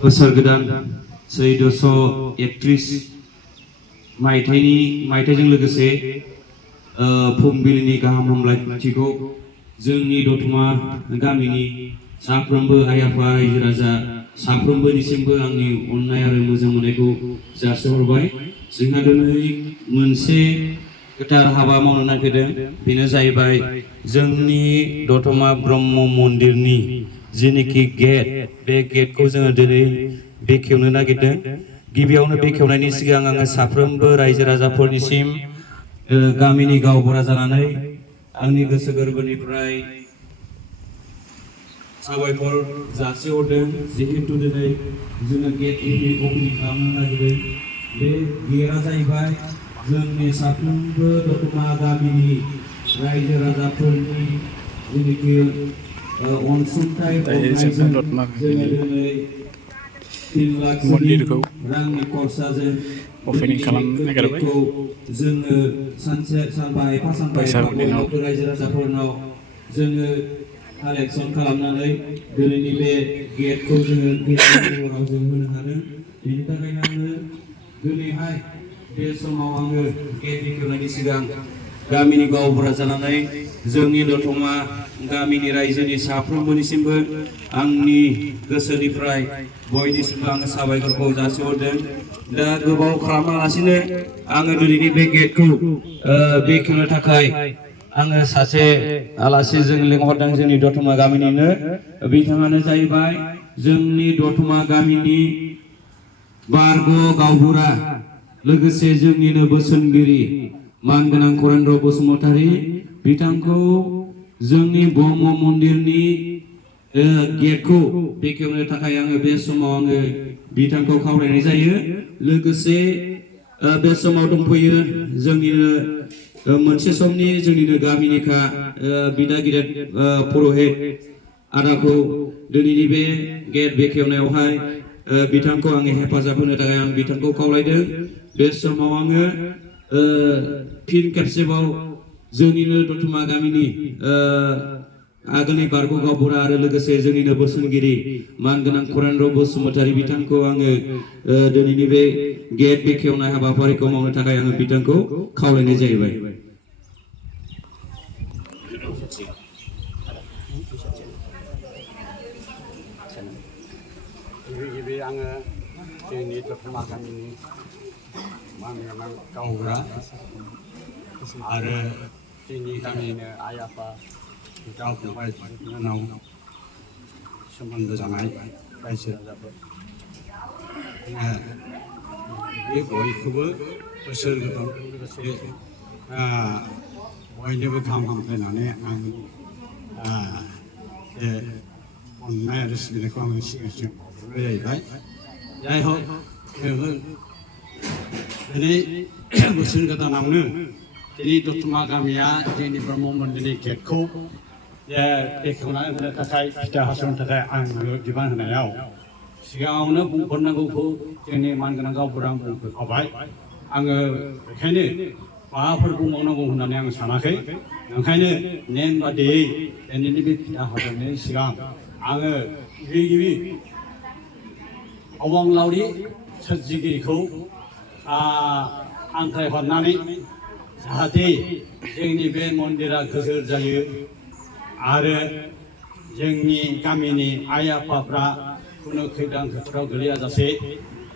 बोसोर गोदान 1431 मायथाइजों लोगोसे फुंबिलिनि गाहाम हामलायथिखौ जोंनि दतमा गामिनि साफ्रोमबो आइ आफा रायजो राजा साफ्रोमबोनिसिमबो आंनि अननाय आरो मोजां मोननायखौ जासिहरबाय। जोंहा दिनै मोनसे गोथार हाबा मावनो नागिरदों, बेनो जाहैबाय जोंनि दतमा ब्रह्म मन्दिरनि जेनेखि गेट, बे गेटखौ जोङो दिनै बेखेवनो नागिरदों। गिबियावनो बेखेवनायनि सिगां आङो साफ्रोमबो रायजो राजाफोरनिसिम गामिनि गावबुरा जानानै आंनि गोसो गोरबोनिफ्राय साबायखर जासिहरदों। जिहेतु दिनै जोङो गेट ओपनिं खालामनो नागिरदों। बे गेटआ जाहैबाय जोंनि साफ्रोमबो दतमा गामिनि रायजो राजाफोरनि जेनेखि अनसुंथाइ हरनायजों जोङो दिनै 3 लाखसोनि रांनि खरसाजों ओपनिं खालामनो नागिरबाय। जोङो सानफा एफा बयनावबो रायजो राजाफोरनाव जोङो कालेक्सन खालामनानै दिनैनि बे गेटखौ जोङो गेटआव जों होनो हादों। बेनि थाखायनो आङो दिनैहाय बे समाव आङो गेट बेखेवनायनि सिगां गामिनि गावबुरा जानानै जोंनि दतमा गामिनि रायजोनि साफ्रोमबोनिसिमबो आंनि गोसोनिफ्राय बयनिसिमबो आङो साबायखरखौ जासिहरदों। दा गोबाव खालामालासिनो आङो दिनैनि बे गेटखौ बेखेवनो थाखाय आङो सासे आलासि जों लिंहरदों जोंनि दतमा गामिनिनो। बिथाङानो जाहैबाय जोंनि दतमा गामिनि बारग' गावबुरा, लोगोसे जोंनिनो बोसोनगिरि मानगोनां करेन्द्र बसुमतारी। बिथांखौ जोंनि ब्रह्म मन्दिरनि गेटखौ बेखेवनो थाखाय आङो बे समाव आङो बिथांखौ खावलायनाय जायो। लोगोसे बे समाव दंफैयो जोंनिनो मोनसे समनि जोंनिनो गामिनिखा बिदा गिदिर पुर'हित आदाखौ दिनैनि बे गेट बेखेवनायावहाय बिथांखौ आङो हेफाजाब होनो थाखाय आं बिथांखौ खावलायदों। बे समाव आङो फिन खेबसेबाव जोंनिनो दतमा गामिनि आगोलनि बारग' गावबुरा आरो लोगोसे जोंनिनो बोसोनगिरि मानगोनां करेन्द्र बसुमतारी बिथांखौ आङो दिनैनि बे गेट बेखेवनाय हाबाफारिखौ मावनो थाखाय आङो बिथांखौ खावलायनाय जाहैबाय। गिबि आङो जोंनि दतमा गामिनि मानगोनां गावबुरा आरो जोंनि गामिनिनो आइ आफा बिदा फंबाय बिनानाव सोमोन्दो जानाय रायजो राजाफोर, बे बयखौबो बोसोर गोदानजों लोगोसे बयनोबो गाहाम हामलायनानै आंनि जे अननाय आरो सिबिनायखौ आङो सिगांसिम बावहरनाय जाहैबाय। जाय हक जोङो दिनै बोसोर गोदानावनो दिनै दतमा गामिया जोंनि ब्रह्म मन्दिरनि गेटखौ बेखेवनानै होनो थाखाय फिथा हास'नो थाखाय आङो बिबान होनायाव सिगाङावनो बुंहरनांगौखौ जोंनि मानगोनां गावबुरा बुंफोरखाबाय। आङो बेखायनो माबाफोर बुंबावनांगौ होननानै आं सानाखै। ओंखायनो नेम बादियै दिनैनि बे फिथा हास'नायनि सिगां आङो गिबि अबंलावरि सोरजिगिरिखौ हांख्रायहरनानै जाहाथे जोंनि बे मन्दिरा गोजोर जायो आरो जोंनि गामिनि आइ आफाफ्रा खुनु खैदां खैफोदाव गोलैयाजासे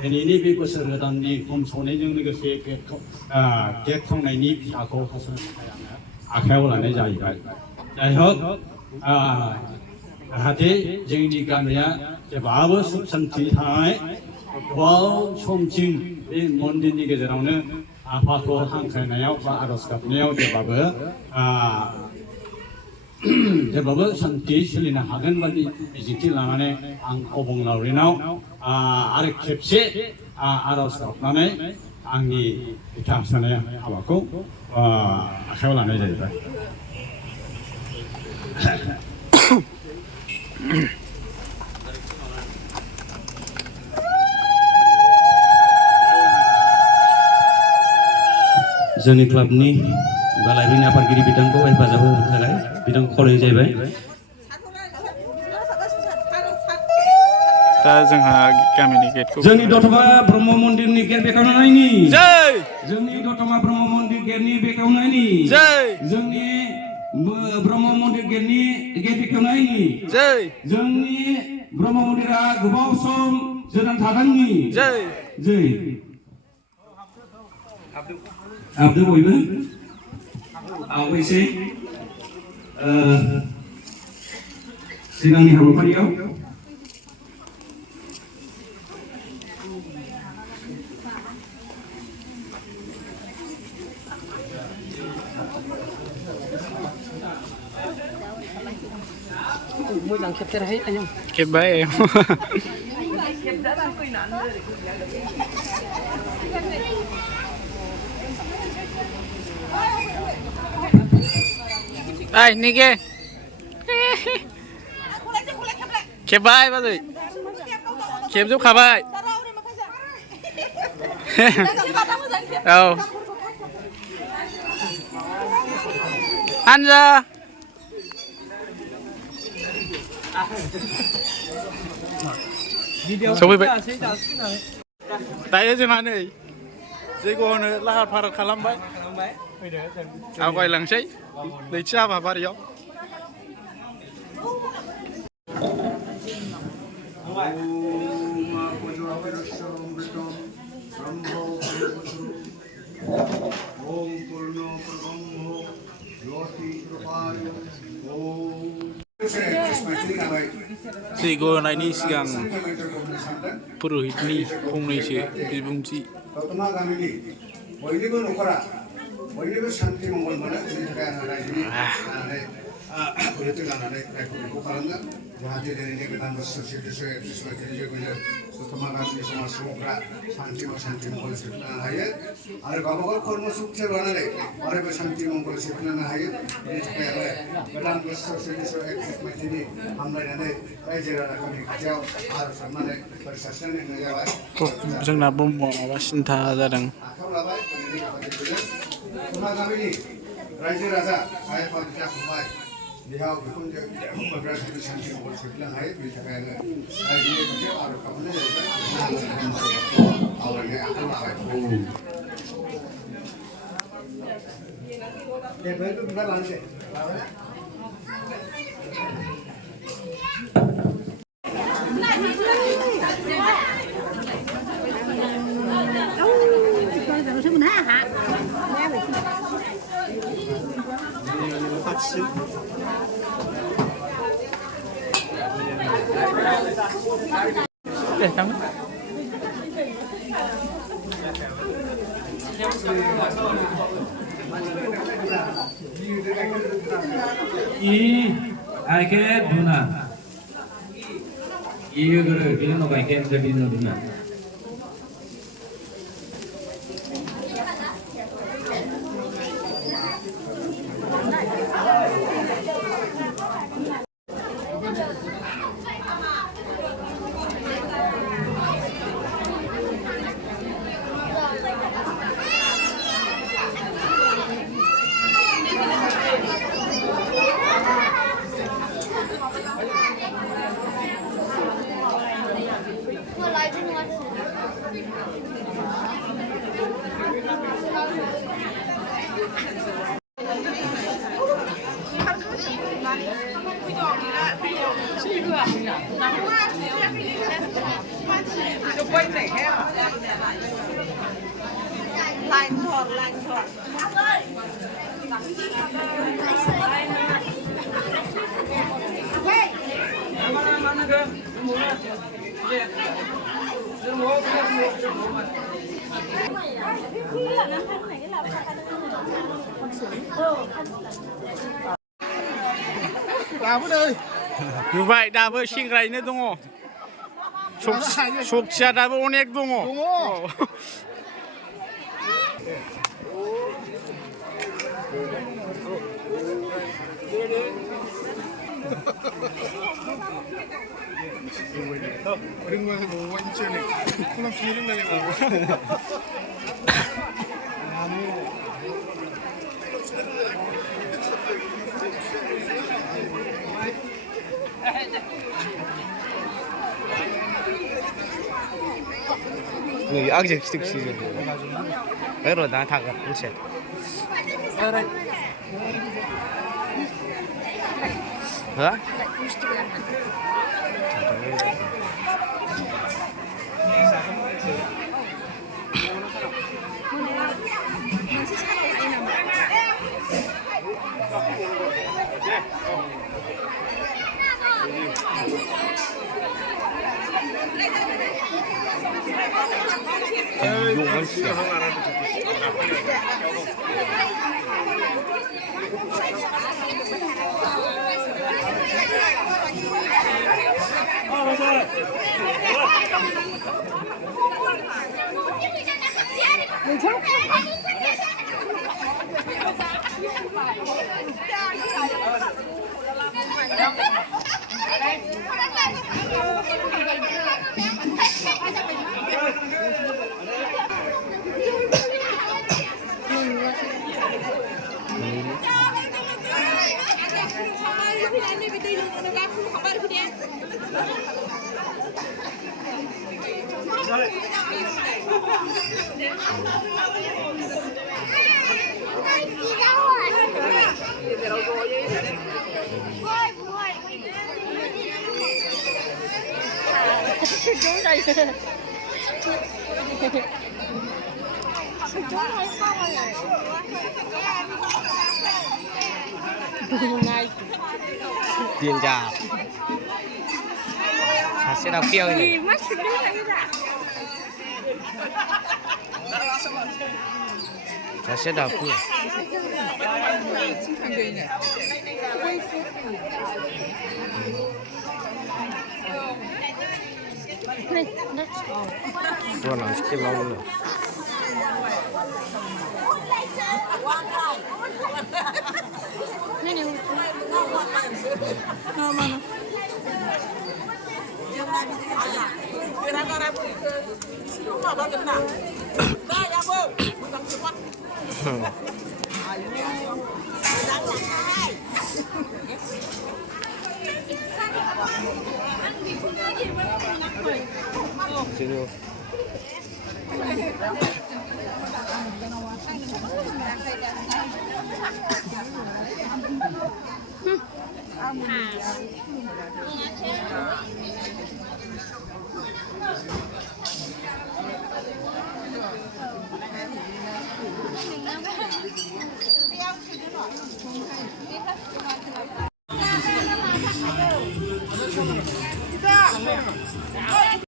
दिनैनि बे बोसोर गोदाननि सम सौनायजों लोगोसे गेट खावनायनि फिथाखौ हास'नो थाखाय आङो आखायाव लानाय जाहैबाय। जाय हक जाहाथे जोंनि गामिया जेब्लाबो सुख सान्थि थानाय गोबाव समसिम बे मन्दिरनि गेजेरावनो आफाखौ हांख्रायनायाव बा आर'ज गाबनायाव जेब्लाबो सान्थि सोलिनो हागोन बादि मिजिंथि लानानै आं अबंलावरिनाव आरो खेबसे आर'ज गाबनानै आंनि फिथा हास'नाय हाबाखौ आखायाव लानाय जाहैबाय। जोंनि क्लाबनि बा लाइब्रेरिनि आफादगिरि बिथांखौ हेफाजाब होनो थाखाय बिथांखौ खावलायनाय जाहैबाय। दा जोंहा गामिनि गेटखौ जोंनि दतमा ब्रह्म मन्दिरनि गेट बेखेवनायनि जै जोंनि दतमा ब्रह्म मन्दिर गेटनि बेखेवनायनि जै जोंनि ब्रह्म मन्दिर गेटनि गेट बेखेवनायनि जै जोंनि ब्रह्म मन्दिरा गोबाव सम जोनोम थादोंनि जै जै आबदो बयबो आवगायसै सिगांनि हाबाफारियाव मोजां खेबथेरहाय आयं खेबबाय Đây, này kia Khép vai bao giờ Khép giúp khả vai Đâu Ăn ra Sống với vậy Tại जोंहा नै जैग'नो लाहार फाहार खालामबाय आवगायलांसै नैथि हाबाफारियाव जैग' होनायनि सिगां पुर'हितनि फंनैसो बिबुंथि दतमा गामिनि बयनिबो न'खरा बयनिबो शान्ति मंगल मोनो बेनि थाखाय आङो रायजोनि लानानै रायखौ खालामदों जाहाथे दिनैनि गोदान बोसोर 1731 मायथाइनि जयग'जों दतमा गामिनि समाज सुबुंफ्रा शान्ति मंगल सेबखांनो हायो आरो गावबा गाव कर्म सुखखौ लानानै अरायबो शान्ति मंगल सेबखांनो हायो बेनि थाखाय आङो गोदान बोसोर 1731 मायथाइनि हामलायनानै रायजो राजाफोरनि खाथियाव आर'ज खालामनानै बोर सारस्रिनानै होनाय जाबाय जोंना ब्रह्मआव माबा सिन्था जादों आखायाव लाबाय दिनैनि हाबाफारिखौ दतमा गामिनि रायजो राजा भाइ बिदा फंबाय बिहाव बिखुनजो फंबायफ्रा जाहाथे शान्ति मंगल सेबखांनो हायो बेनि थाखाय आङो रायजोनि खाथियाव आर'ज खालामनाय जाहैबाय आवरायनाय आखायाव लाबाय दे बेखौ बिबार लानोसै Để thắng ai cái hwna cái nó bài kem jadi hwna नुबाय दाबो सेंग्रायैनो दङ सक्सिया दाबो अनेक दङ 뭐 악질 기득시죠. 그래로 나 다가 그렇지. 어? 용한 씨. Điền trà sẽ đào kêu này sẽ đào kêu tua làm cái lâu nữa Sini.